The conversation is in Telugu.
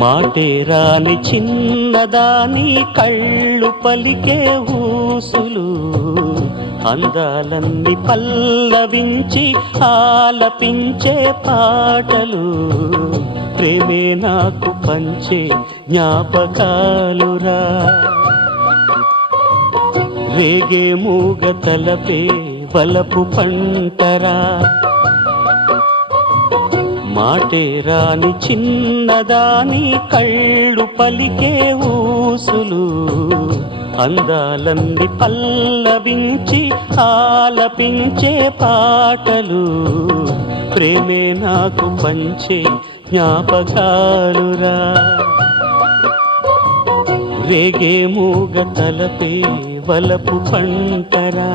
మాటే రాని చిన్నదాని కళ్ళు పలికే ఊసులు, అందాలన్నీ పల్లవించి ఆలపించే పాటలు, ప్రేమే నాకు పంచే జ్ఞాపకాలురా. రేగే మూగ తలపే వలపు పంటరా, మాటే రాని చిన్నదాని కళ్ళు పలికే ఊసులు, అందాలన్నీ పల్లవించి ఆలపించే పాటలు, ప్రేమే నాకు పంచే జ్ఞాపకాలురా. రేగే మూగ తలపే వలపు పంటరా.